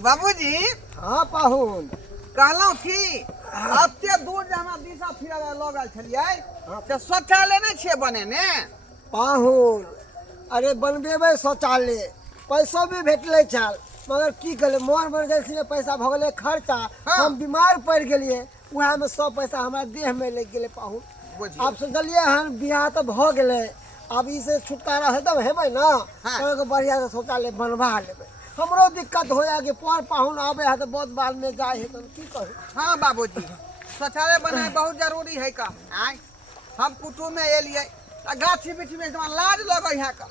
बाबूजी। हाँ पाहुन कहलौं कि अत्ते दूर जे हमरा दिशा फिरऽ लगल छलियै से शौचालय नहीं छे बने ने पाहुन अरे बनबेबै शौचालय पैसो भी भेटले छल मगर की करे मोर इमरजेंसी में पैसा भ गेलै खर्चा। हाँ। हम बीमार पड़ गेलिए वह में सब पैसा हमारा देह में लग गेले पाहुन। बुझियौ। अब सोचलिए हन बियाह तो भ गेले अब इसे छुटकारा हेबै ना हाँ। तो बढ़िया से शौचालय बनवा लेबै। हमरो दिक्कत हो जाए कि पर पाहुन आवे है तो बहुत बाल में जाए है तो की करूं। हाँ बाबूजी शौचालय बनाए बहुत जरूरी है का आय हम कुटुम्ब में एलिए गाछी बिछी में लाज लगे यहाँ का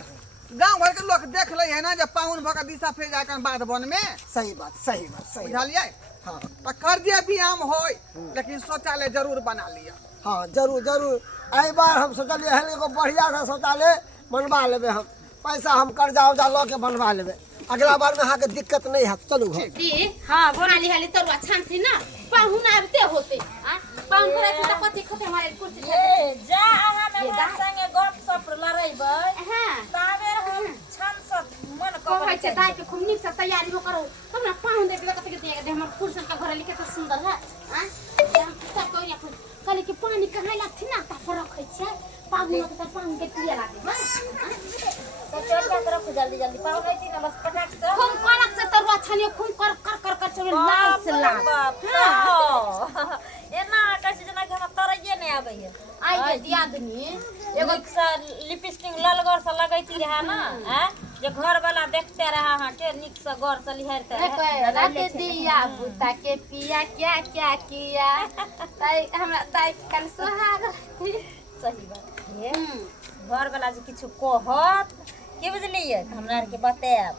गाँव भर के लोग देख ले है ना जब पाहुन भर दिशा फिर जाकर बाध वन में सही बात सही बुझलिए। हाँ तो कर दिया व्यायाम हो लेकिन शौचालय जरूर बना लिया। हाँ जरूर जरूर आई बार हम सोचलिए है एगो बढ़िया सा शौचालय बनवा लेबे हम पैसा हम कर्जा उर्जा लो के बनवा लेबे अगला बार में अहाँ के दिक्कत नहीं है। चलू हाँ बनाली हाली तरुआ छान थी ना पाहुन आते होते पाहुन पर छोटा पति खते हमारे कुर्सी ए जा आहा में मन संगे गप सप लड़ैबै हां ताबे हम छन सब मन कहै को छै दाई के खूब नीक से तैयारी हो करो तब ना पाहुन देख कते के हमर कुर्सी का घर लिखे तो सुंदर है हम सब तो या कल के पानी कहां लागथि ना ता पर रखै छै पाहुन के पाहुन के पिया लागे बस तो चल जा तरफ जल्दी जल्दी पाहुन आई थी ना बस पटाक से खूब करक से तरुआ छानियो खूब कर चले लाल से लाल हां एना कैसे जना के हम तरैये नहीं आबै है आई के दिया दनी एगो सा लिपस्टिक ललगर से लगैती रहा ना हैं जे घर वाला देखते रहा हां के निक से गौर से लिहरते रहे रात दिया बुता के पिया क्या क्या किया ताई हमरा ताई कल सुहाग सही बात है घर वाला जे किछु कहत के बुझलिए हमरा आर के बताएब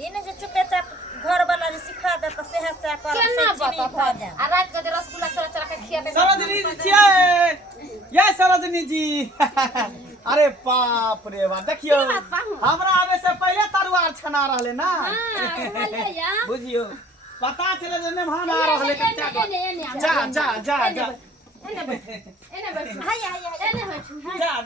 ई ने जे चुपे चाप घर वाला जे सिखा दे त सेह से कर से केना चिनी बता भ जा आ रात के रसगुल्ला चला के खियाबे सरोजनी जी छियै ये सरोजनी जी अरे बाप रे बाप देखियो की बात पाहु? हमरा आवे से पहले तरुआ छना रहले ना हां ले या बुझियो पता चले जे मेहमान आ रहले कत्ता जा एने बैठ हाय हाय हाय एने बैठ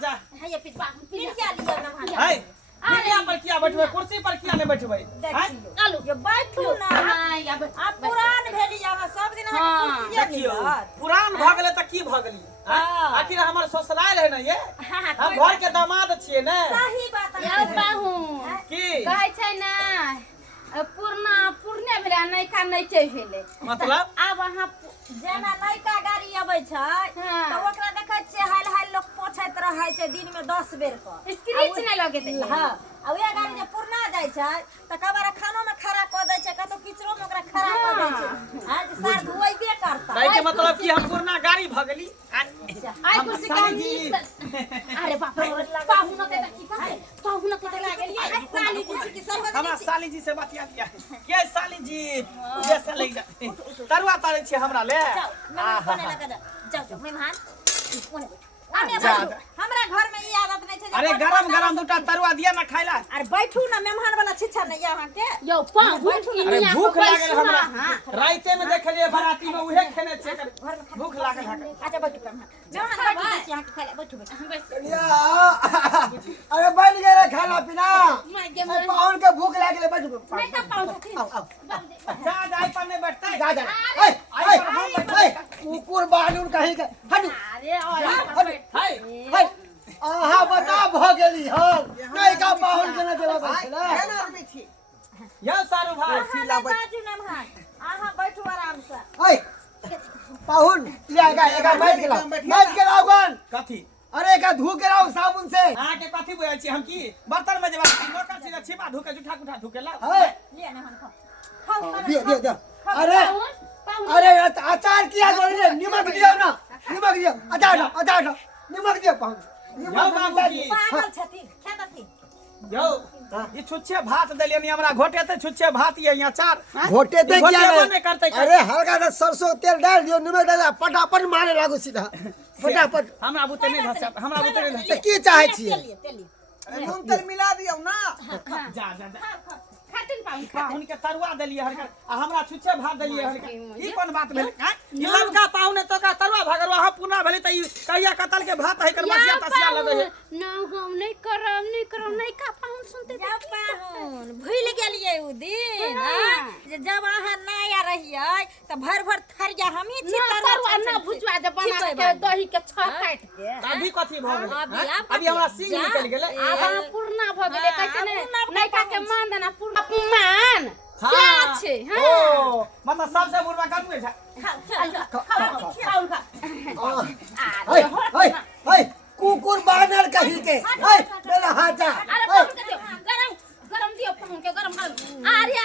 जा हाय फिर फिर क्या लिया ना भाई हाय अरे पर किया बैठबै कुर्सी पर किया नहीं बैठबै हाय आलू ये बैठू ना हां या आप पुरान भेली यहाँ सब दिन हम हाँ, कुर्सी देखियो मिलत पुरान भ गेले त की भ गेली हाँ। आखिर हमर ससुराल है ना ये हां हम घर के दामाद छियै ने सही बात या है बाहू की कहै छै ना पुरने भेले नैका नैचे भेले मतलब अब अहाँ जेना नयका गाड़ी अबै छै हाँ। त ओकरा देखै छियै हाल हाल लोग पोछैत रहै छै दिन में 10 बेर क स्क्रीच नहीं लगे थे हां आ वे गाड़ी जे पुरना जाय छै त कबार खानो में खड़ा क दै छै कतो किचरो में ओकरा खड़ा क दै छै हां जे सार धुइबे करता ताई के मतलब कि हम पुरना गाड़ी भ गेली आई कुर्सी का अरे बाप रे पाहुन ते की करे पाहुन ते लागे साली जी की सब हमरा साली जी से बतिया दिया ये साली जी ये से ले जा तरुआ तारे छी हमरा ले मैं कोने लगा जाओ मेहमान कोने आने जा, बैठू हमरा घर में ई आदत नहीं छै जे अरे गरम गरम दूटा तरुआ दिया ना खाइला अरे बैठू ना मेहमान वाला छिछा नहीं यहाँ के यो पाहुन की अरे निया भूख लागल सुना हमरा हां राइते में देखलिए बराती में उहे खेने छे घर में भूख लागल है अच्छा बैठू मेहमान बैठू यहाँ के खाले बैठू अरे बैठ गए खाना पीना मैं के पाहुन के भूख लागले बैठ मैं का पाहुन आओ जा जाई पर नहीं बैठता जा कुकुर बालून कहीं के हटू अरे और हाय हट आहा बता भ गेली हन नहीं का पाहुन के न देला बैठला केना आदमी छी ये सारू भाई बाजू ना मेहमान आहा बैठू आराम से ओए पाहुन ले एका बैठ गेला गन कथी अरे का धो के लाओ साबुन से अहाँ के कथी बोलै छी हम की बर्तन में जेबा मोटर सीधा छिपा धुके जुठा कुठा धुके ला है ले मेहमान खाओ दे अरे अरे अचार किया जोड़िए नमक दियो ना नमक दियो अचार नमक दियो पाहुन यो बाबूजी पागल छथि खेदथि यो ये छुच्छे भात देलिए नि हमरा घोटे ते छुच्छे भात ये यहाँ चार घोटे दे घोटे क्या बने करते अरे हल्का सा सरसों तेल डाल दियो नमक डाल पटापट मारे लागो सीधा फटाफट हमरा बुते नहीं धस हमरा बुते नहीं धस की चाहे छिए तेली नून तेल मिला दियो ना जा खा खातिन पाहुन पाहुन के तरुआ देलिए हरकर आ हमरा छुच्छे भात देलिए हरकर ई कोन बात भेल ई लड़का पाहुन तो का तरुआ भगरवा हम पुना भेली त ई कहिया कतल के भात है कर मसिया तसिया लगे है ना हम नहीं करब नहीं का पाहुन सुनते जब पाहुन भूल गेलिए उ दिन जे जब अहाँ नया रहिए त भर भर थरिया हम ही छी तरुआ ना भुजवा दे बना के दही के छ काट के अभी कथी भ गेल अभी हमरा सिंग निकल गेलै अब पूर्णा भ गेले कैसे नहीं का के मान देना पूर्ण अपमान क्या छे हां ओ मतलब सबसे बुरबा कनु है कुकुर बानर कहीं के मेरा हाथा गरम दियो पाहुन के गरम अरे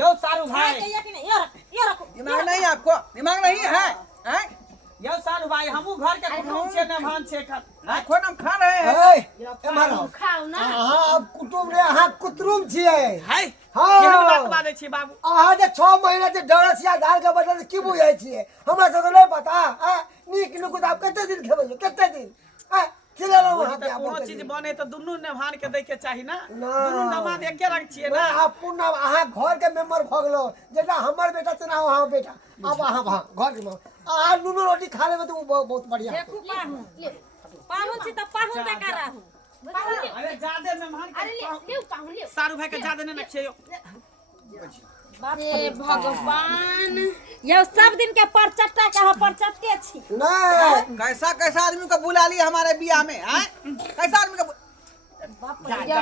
यो सारू भाई ये रखो दिमाग नहीं आपको दिमाग नहीं है हैं यो सारू भाई हमू घर के कुटुम छे ने भान छे कर खोन हम खा रहे हैं मारो खाओ ना अहाँ कुटुम रे अहाँ कुतरुम छियै है हाँ। केहन बात बाजै छी बाबू अहाँ जे 6 महीना जे डरसिया धार के बदल की बुझै छियै हमरा सब नहीं पता नीक नुकुत आप कते दिन खेबै कते दिन खिलालो वहां पे कोनो चीज बने त दुन्नु ने भान के दै के चाही ना ना। दुन्नु नमाज एके रंग छियै ना आप पुनः अहाँ घर के मेंबर भ गेलो जेना हमर बेटा तेना अहाँ बेटा अब अहाँ घर के अहाँ नुनो रोटी खा लेबै त बहुत बढ़िया देखू पाहुन छी त पाहुन बेकार रहू अरे जादे मेहमान अरे ले पाहुन ले सारू भाई के जादे ने खियो हे भगवान यो सब दिन के परचट्टा के हम परचट्टे छी नहीं कैसा कैसा आदमी को बुला लिया हमारे बियाह में हैं कैसा आदमी को ये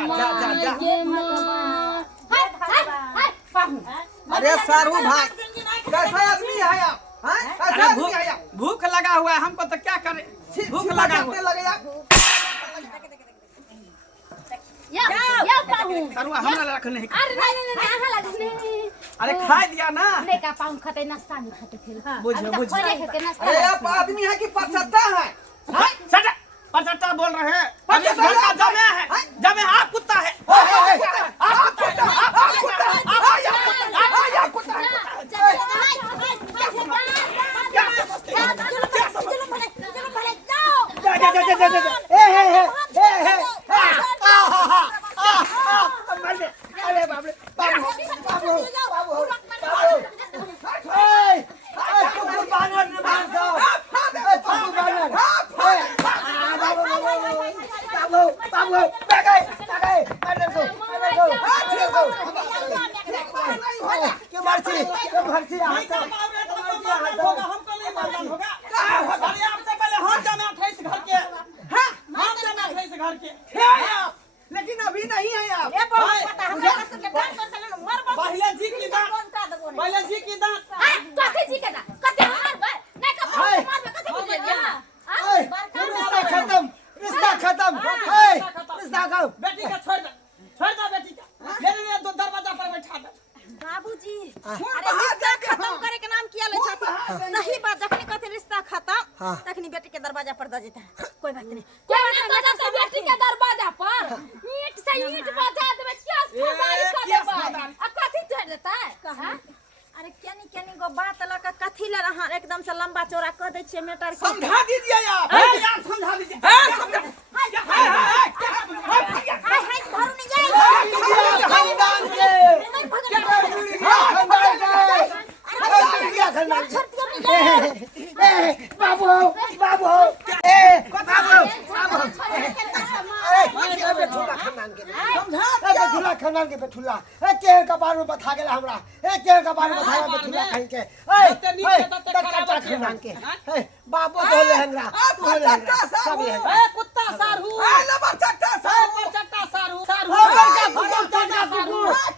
मां हाय पाहुन अरे सारू भाई कैसा आदमी है आप हैं कैसा आदमी है आप भूख लगा हुआ है हमको तो क्या करे भूख लगा हुआ है लगे आप या पाहुन तरुआ हमरा रख नहीं अरे नहीं आहा लगने अरे खा दिया ना नहीं का पाहुन खाते नाश्ता नहीं खाते फिर बुझो खोले के नाश्ता अरे आप आदमी है कि पचहत्ता है सट पचहत्ता बोल रहे हैं अब इस घर का जमे है जमे आप कुत्ता है लेकिन अभी नहीं है आप पहले जी की दांत कथे जी के ना कथे मार बे नहीं का पाहुन मार बे कथे बुझे दिया रिश्ता खत्म बेटी का छोड़ दो बेटी का ले ले दो दरवाजा पर बैठा दो बाबूजी अरे रिश्ता खत्म करे के नाम किया ले छथि सही बात जखनी कहते रिश्ता खत्म तखनी बेटी के दरवाजा पर द जेता कोई बात नहीं कोई ना कथा से बेटी के दरवाजा पर ईंट से ईंट बजा देबे केस फदारी कर देबे आ कथी छोड़ देता है हां अरे केनी गो बात लक कथी ले रहा एकदम से लंबा चौड़ा कर दै छियै मेटर के समझा दीजिए आप समझा दीजिए घरू नहीं जाए बाबू खानदान के बेठुल्ला के कपार में बथा गेला हमरा के कपार में बथा बेठुल्ला कहीं के खानदान के बाबू बोले हमरा सब कुत्ता सारू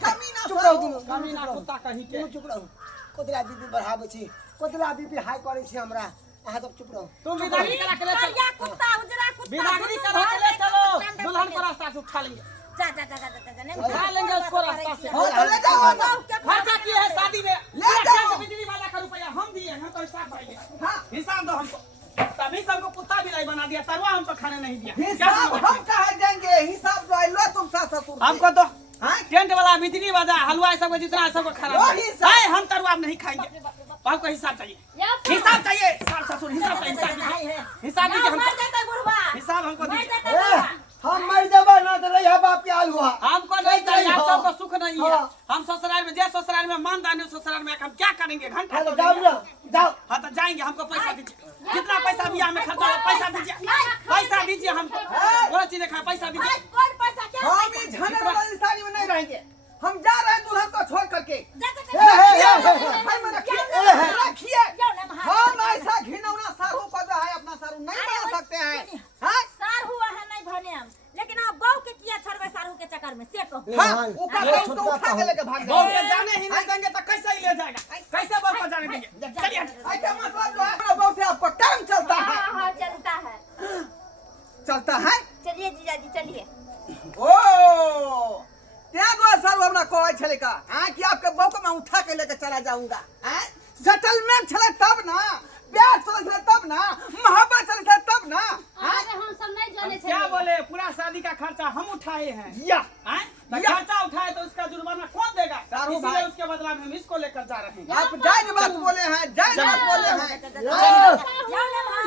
कमीना कुत्ता कहीं के कोतला बीबी बढ़ाबै छी कोतला बीबी हाई करै छी हमरा अहाँ सब चुप रहो तुम विदागरी करा के ले चलो करिया कुत्ता उजरा कुत्ता विदागरी करा के ले चलो दुल्हन को रास्ता से उठा लेंगे जा उठा लेंगे उसको रास्ता से ले जाओ खर्चा किए है शादी में ले जाओ बिजली वाला का रुपया हम दिए हम तो हिसाब पाएंगे हिसाब दो हमको तभी सबको कुत्ता बिलाई बना दिया तरुआ हमको खाने नहीं दिया हिसाब हम कहाँ देंगे हिसाब जो है लो तुम सास ससुर से। हमको तो टेंट वाला बिजली वाला हलवाई सबको जितना सबको खाना वो हिसाब। हम तरुआ नहीं खाएंगे हमको हिसाब चाहिए हिसाब चाहिए सास ससुर हिसाब चाहिए हिसाब दीजिए हमको मर जाता बुढ़वा हिसाब हमको दीजिए हम मर जाबा ना तो यह बाप के हाल हुआ हमको नहीं चाहिए, आप सबको सुख नहीं है। हाँ। हम ससुराल में, जे ससुराल में मानदानी ससुराल में हम क्या करेंगे? घंटा हाँ, तो तो जाओ देंगे। ना जाओ हाँ तो जाएंगे, हमको पैसा दीजिए। कितना पैसा बिया में खर्चा हो, पैसा दीजिए, पैसा दीजिए हमको। कौन चीज खाए, पैसा दीजिए। कौन पैसा क्या हम इस झंडे वाली शादी में नहीं रहेंगे। हम जा रहे हैं दुल्हन को छोड़ करके। रखिए, हम ऐसा घिनौना सारू को जो है अपना सारू नहीं बना सकते हैं। हाँ? सार हुआ है नहीं भने हम, लेकिन आप बहू के किया छोड़बे सारू के चक्कर में से कहो। हाँ, ऊपर से उसको उठा के लेके भाग बहू जाएंगे। के जाने ही नहीं देंगे तो कैसे ही ले जाएगा? कैसे बहू को जाने देंगे? चलिए ऐसा मतलब जो है अपना बहू से आपको टाइम चलता है। हाँ चलता है। चलता है। चलिए जीजा जी चलिए। ओ क्या दो साल हमरा कहै छले का हां कि आपके बहू को मैं उठा के लेके चला जाऊंगा। हैं सेटलमेंट छले तब ना, प्यार छले तब ना, मोहब्बत छले तब ना। अरे हम सब नहीं जाने क्या छे। बोले? पूरा शादी का खर्चा हम उठाए हैं। या हैं? तो या। खर्चा उठाए तो उसका जुर्माना कौन देगा? सारू इसीलिए भाई। उसके बदला में हम इसको लेकर जा रहे हैं। आप जायज बात बोले हैं, जायज बात बोले हैं। जाओ ना भाई।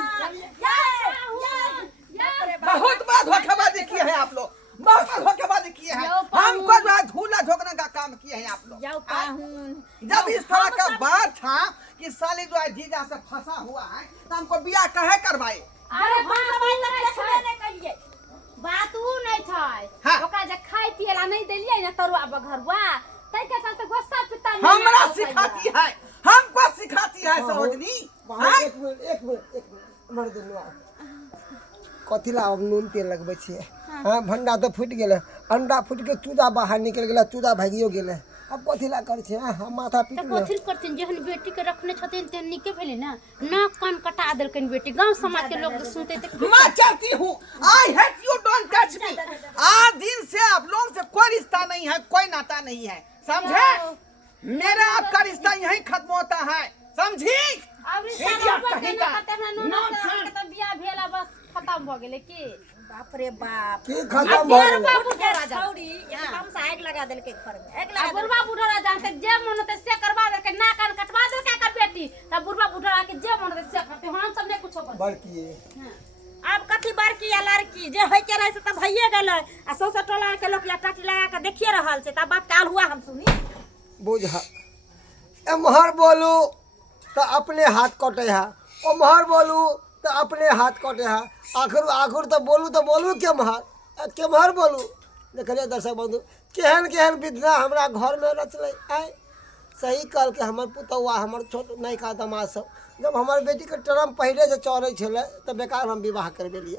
बहुत बार धोखेबाजी किए हैं आप लोग, बहुत बार धोखेबाजी किए हैं। हमको जो है धूला झोंकने का काम किए हैं आप लोग। जाओ पाहुन। जब इस तरह का बात था कि साली जो है जीजा से फंसा हुआ है तो हमको बियाह कहे करवाए। अरे हम सब आज तक देखबे नहीं करिए। बात ऊ नहीं हाँ। था। ओकरा जे खाई पियला नहीं देलिए ना तरुआ बघरवा, तै के चलते गुस्सा पिता नहीं हमरा ना सिखाती है, हमको सिखाती है सरोजनी। हाँ? एक मिनट मर दुनू कथी ला अब नून तेल लगबै छियै। हाँ भंडा तो फूट गेलै, अंडा फूट के चूजा बाहर निकल गेलै, चूजा भागियो गेलै। अब कथी ला कर छियै? हाँ माथा पीट तो ले। कथी करथिन जेहन बेटी के रखने छथिन तेन निके भेले ना। नाक कान कटा देलकन बेटी, गांव समाज के लोग सुनते त मैं चाहती हूँ, I hate you, don't touch me. आज दिन से आप लोगों से कोई रिश्ता नहीं है, कोई नाता नहीं है, समझे? मेरा आपका रिश्ता यहीं खत्म होता है, समझी? अब इडियट रिश्ता कहीं के का। ना खत्म ना Nonsense। के त बियाह भेला बस खत्म भ गेले की। बाप रे बाप। की खत्म भ गेलै? बाबू के राजा छौरी एकदम से आग लगा देलकै घर में। आग आ लगा बुढ़वा बुढ़वा जानते जे मन होते से करवा दे के ना कान कटवा दे के कर बेटी तब बुढ़वा बुढ़वा के जे मन होते से करते हम सब ने कुछो कर। बड़की अब कथी बड़की या लड़की जे होय के रहे से त भइए गेलै। आ सौसे टोला के लोग या टाटी लगा के देखिए रहल छै। त बात काल हुआ हम सुनी। बुझ एम्हर बोलू तो अपने हाथ कटे है, उम्हर बोलू तो अपने हाथ कटे है। आखिर तो बोलू केम्हर बोलू। देखलिए दर्शक बंधु केहन केहन विधना हमरा घर में रचले। आय सही कल के हमर पुतौआ हमर छोट नयका दामाद सब जब हमर बेटी के टर्म पहले से चढ़े छले तो बेकार हम विवाह करबेलिए।